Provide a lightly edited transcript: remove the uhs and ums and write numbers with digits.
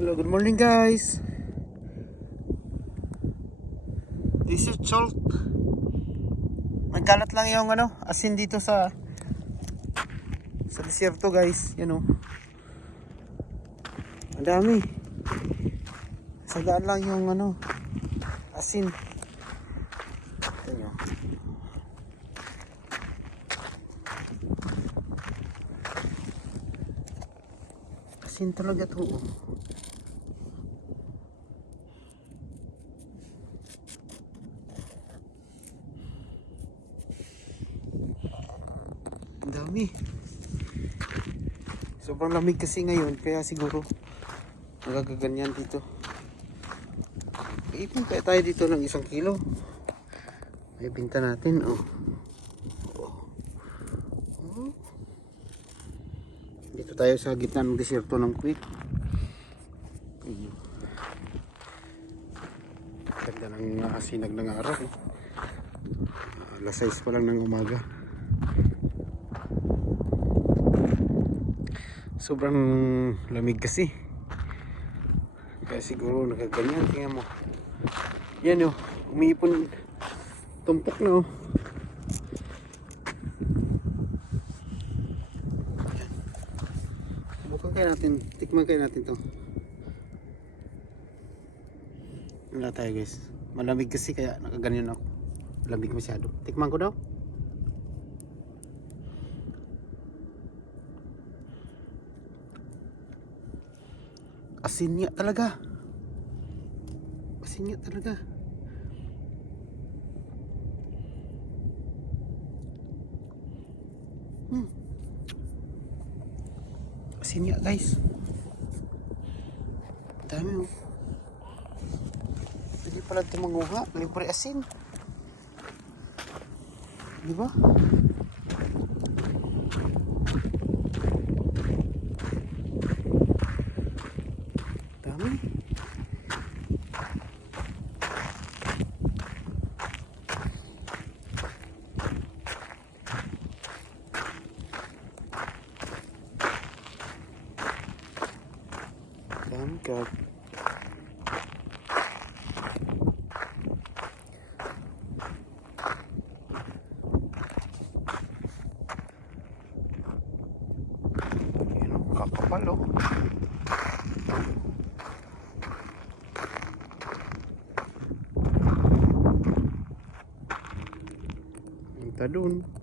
Hello, good morning guys. This is salt. Nagkalat lang yung asin dito sa desierto guys. Yan ang dami. Sagaan lang yung asin. Ito nyo. Asin talaga ito. Ang dami. Sobrang lamig kasi ngayon, kaya siguro nagagaganyan dito. Ipon kaya tayo dito ng 1 kilo. May binta natin. Dito tayo sa gitna ng desierto ng Kuwait. Ganda ng sinag ng araw. Alas 6 pa lang ng umaga. Sobrang lamig kasi. Kaya siguro nakaganyan. Tingnan mo. Yan umiipon. Tumpok na Subukan kaya natin. Tikman kaya natin to. Wala tayo guys. Malamig kasi kaya nakaganyan ako. Lamig masyado. Tikman ko daw. Asin niya talaga. Asin niya talaga. Asin niya guys. Dami Pwede pala ito manguha. Libre asin. Diba? Dami. Dami ka. Kakapal Punta dun.